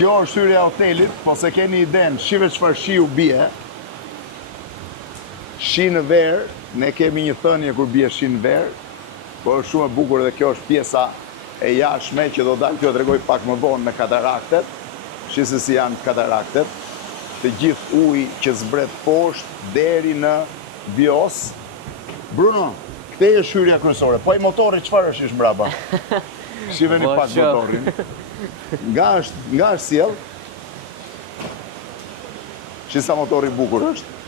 Kjo është hyrja e hotelit, po se keni idenë, shive çfarë shiu bie. Shi në verë, ne kemi një thënie kur bie shi në verë, po është shumë e bukur dhe kjo është pjesa e jashtme që do dalë, kjo tregoj pak më vonë me kataraktet. Shise si janë kataraktet. Të gjithë uji që zbret poshtë deri në bios. Bruno, këte është hyrja kryesore. Po i motori çfarë është ish mbrapa? Shiveni pak motorin. Nga është sjell. Shisa motori bukur është.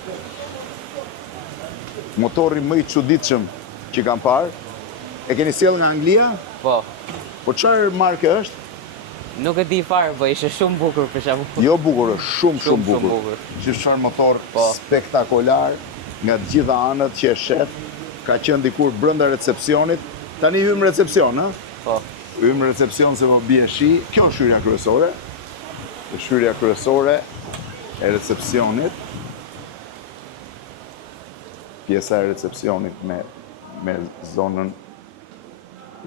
Motori më i çuditshëm që kam parë. E keni sjell nga Anglia? Po. Po çfarë marke është? Nuk e di fare, po ishte shumë bukur për shembull. Jo bukur, është shumë bukur. Që çfarë motor spektakolar nga të gjitha anët që e shef, ka qenë dikur brenda recepcionit. Tani hym recepcion, ha? Po. Hym recepcion se po bie shi. Kjo është hyrja kryesore. Është hyrja kryesore e recepcionit. Pjesa e recepcionit me zonën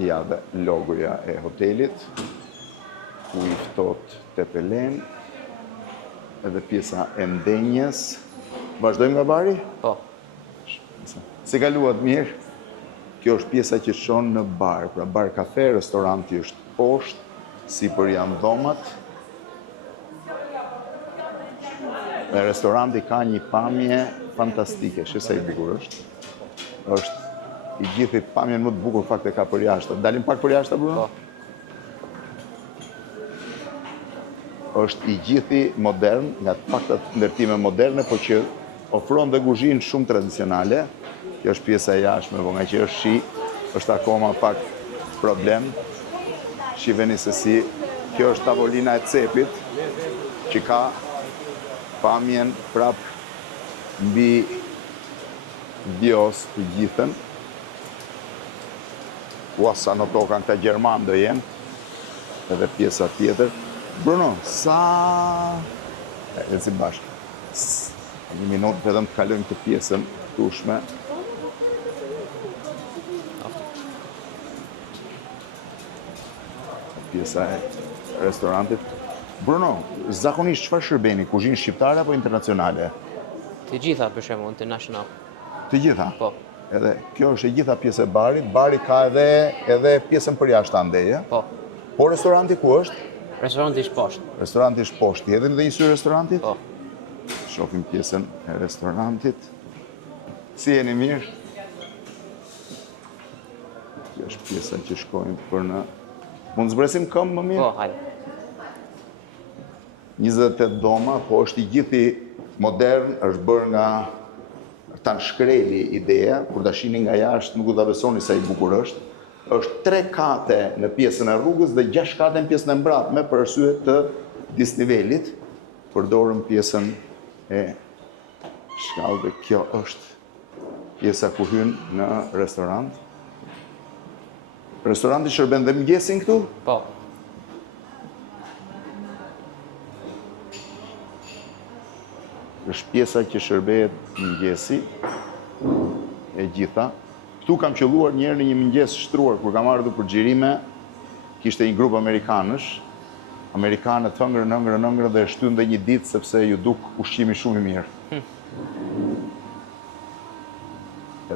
ja dhe logoja e hotelit. Ku i ftohet tepelen, edhe pjesa e ndenjes. Vazhdojmë nga bari? Po. Si kaluat mirë? Kjo është pjesa që shon në bar, pra bar kafe, restoranti është poshtë, sipër janë dhomat. Dhe restoranti ka një pamje fantastike, shesa i bukur është. Është i gjithi pamjen më të bukur fakt e ka për jashtë. Dalim pak për jashtë, Bruno? Po. Është i gjithi modern, nga të paktat ndërtime moderne, po që ofron dhe kuzhinë shumë tradicionale. Kjo është pjesa e jashtme, po nga që është shi, është akoma pak problem. Shiveni se si, kjo është tavolina e cepit, që ka pamjen prap mbi bios të gjithën. Sa në tokan këta Gjerman do jenë, edhe pjesa tjetër. Bruno, sa... E si bashkë. Një minutë vetëm të kalojmë të pjesën tushme. Pjesa e restorantit. Bruno, zakonisht çfarë shërbeni? Kuzhinë shqiptare apo internacionale? Të gjitha për shembull, international. Të gjitha? Po. Edhe kjo është e gjitha pjesë e barit. Bari ka edhe pjesën përjashtë andeje. Po. Po restoranti ku është? Restoranti është poshtë. Restoranti është poshtë. Jedin dhe një sy restorantit? Po. Shohim pjesën e restorantit. Si jeni mirë? Kjo është pjesa që shkojmë për në... Mund zbresim këmbë më mirë? Po, hajde. 28 doma, po është i gjithi modern, është bërë nga tan shkreli ideja, kur ta shihni nga jashtë nuk do ta besoni sa i bukur është. Është 3 kate në pjesën e rrugës dhe 6 kate në pjesën e mbrapsme për arsye të disnivelit. Përdorëm pjesën e shkallëve. Kjo është pjesa ku hyn në restorant. Restoranti shërben dhe mëngjesin këtu? Po. Është pjesa që shërbehet mëngjesi e gjitha. Këtu kam qelluar një herë në një mëngjes shtruar kur kam ardhur për xhirime, kishte një grup amerikanësh. Amerikanët hëngrën dhe shtyn dhe një ditë sepse ju duk ushqimi shumë i mirë.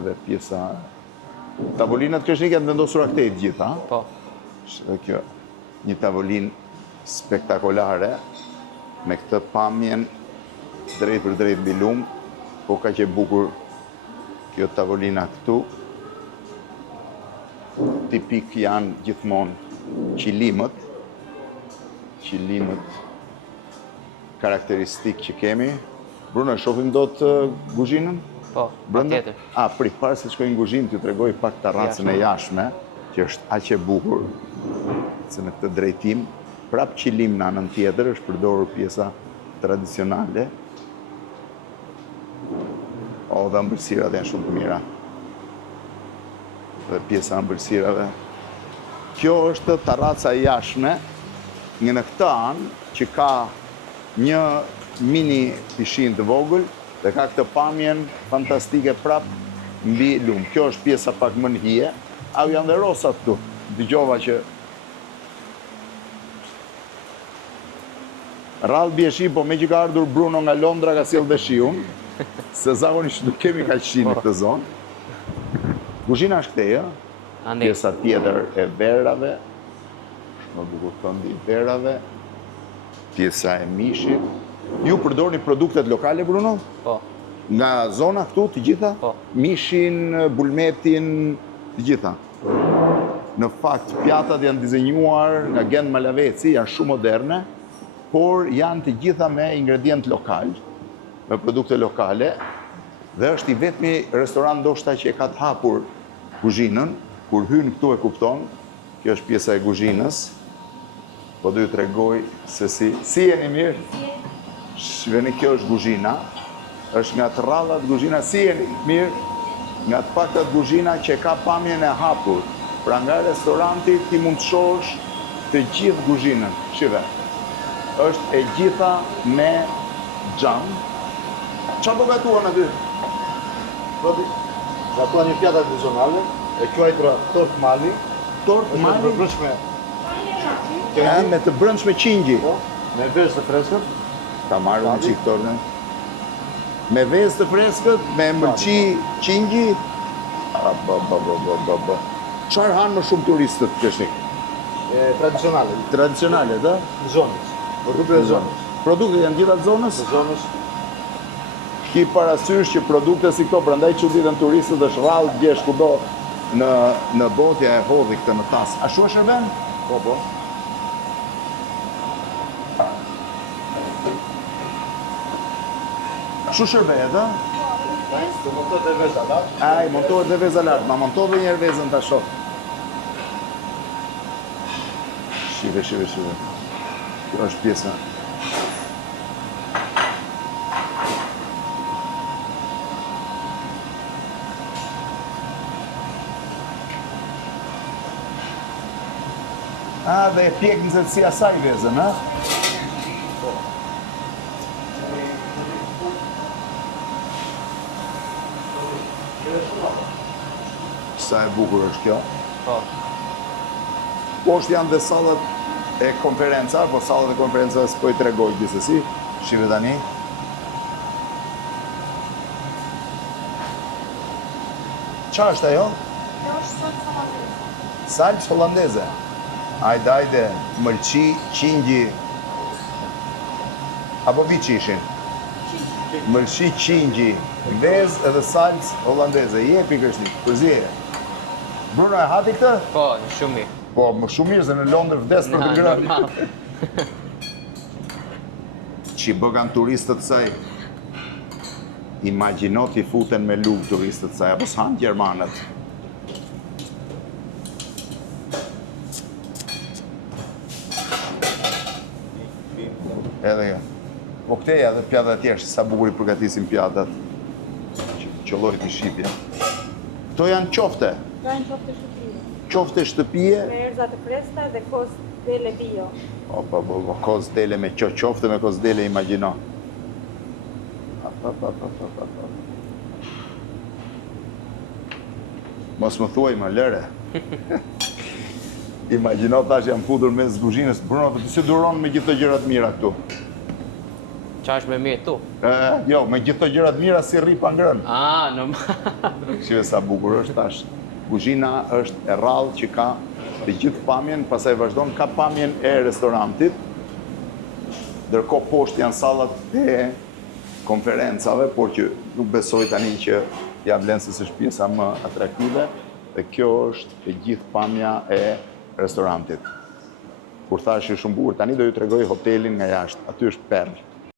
Edhe pjesa tavolinat kreshnike janë vendosura këtej të gjitha. Po. Është kjo një tavolinë spektakolare me këtë pamjen drejt për drejt mbi lum, po ka që bukur kjo tavolina këtu. Tipik janë gjithmonë qilimët karakteristik që kemi. Bruno, shohim do të kuzhinën? Po, patjetër. Prit, para se të shkojmë në kuzhinë, t'ju tregoj pak terracën e jashtme, që është aq e bukur, se në këtë drejtim, prap qilim në anën tjetër, është përdorur pjesa tradicionale. Dhe ëmbëlsirat janë shumë të mira. Dhe pjesa e ëmbëlsirave. Kjo është terraca e jashtme, në këtë anë që ka një mini pishin të vogël dhe ka këtë pamjen fantastike prap mbi lum. Kjo është pjesa pak më në hije. Au janë dhe rosat këtu. Dëgjova që Rallë bie shi, po me që ka ardhur Bruno nga Londra ka sjell dhe shiun, se zakonisht nuk kemi kaq shi në këtë zonë. Kuzhina është këtej, Andi. pjesa tjetër e verave, më bukur këndi verave, pjesa e mishit. Ju përdorni produktet lokale, Bruno? Po. Nga zona këtu të gjitha? Po. Mishin, bulmetin, të gjitha. Në fakt, pjatat janë dizenjuar nga Gent Malaveci, janë shumë moderne, por janë të gjitha me ingredient lokal, me produkte lokale, dhe është i vetmi restoran ndoshta që e ka të hapur kuzhinën, kur hyn këtu e kupton, kjo është pjesa e kuzhinës, po do ju tregoj se si jeni mirë? Shveni, kjo është kuzhina, është nga të rradhat kuzhina, si jeni mirë? Nga të paktat kuzhina që ka pamjen e hapur. Pra nga restoranti ti mund të shohësh të gjithë kuzhinën. Shive, është e gjitha me xham. Çfarë po gatuan aty? Gatuan një pjatë tradicionale, e quajtura tort mali. Tort mali? Brendshme. Me të brendshme qingji. Po, me vezë të freskët. Ta marrë në qikë tortën. Me vezë të freskët, me mëlqi qingji. Çfarë hanë më shumë turistët Kreshnik? Tradicionale, Tradicionale, da? në zonës. Produkte e zonës. Produktet janë gjitha të zonës? Në zonës. Ki parasysh që produkte si këto, prandaj çuditën turistët është rrallë gjesh kudo në botja e hodhi këtë në tas. A shu e shërben? Po, po. Shu shërbehet, a? Të montohet e vezë alat. Aj, montohet dhe veza lartë, ma montohet dhe njerë vezën të shoh. Shive. Kjo është pjesa. Dhe e pjek në zërësi asaj vezën, a? Sa e bukur është kjo. Po. Poshtë janë dhe sallat e konferenca, po sallat e konferencës po i tregoj gjithsesi. Shive tani. Qa është ajo? Kjo është salcë holandeze. Salcë holandeze. Ajde, mëlqi, qingji. Apo vi qishin? Mëlqi, qingji, vezë edhe salcë holandeze. Jepi Kreshnik, përzie. Bruno, e hati këtë? Po, shumë mirë. Po, më shumë mirë se në Londër vdes për të ngrënë. Normal. Që bëgan turistët saj. Imagjino t'i futen me lugë turistët saj, apo s'hanë Gjermanët. Edhe jo. Po këteja dhe pjatat tjeshtë, sa bukur i përgatisim pjatat. Qëllojt i shqipja. Këto janë qofte. Ka një qofte shtëpije. Qofte shtëpije. Me erza të freskëta dhe kos dele bio. Po, kos dele me qofte me kos dele, imagjino. Mos më thuaj më lëre. Imagjino tash jam futur mes kuzhinës. Bruno, po ti si duron me gjithë të gjërat mira këtu? Qa është me mirë tu? Jo, me gjithë të gjërat mira si rri pa ngrënë. Normal. Shive sa bukur është tash. Kuzhina është e rrallë që ka të gjithë pamjen, pastaj vazhdon ka pamjen e restorantit. Ndërkohë poshtë janë sallat e konferencave, por që nuk besoj tani që ja vlen se është pjesa më atraktive, dhe kjo është e gjithë pamja e restorantit. Kur thash që shumë bukur, tani do ju tregoj hotelin nga jashtë, aty është perlë.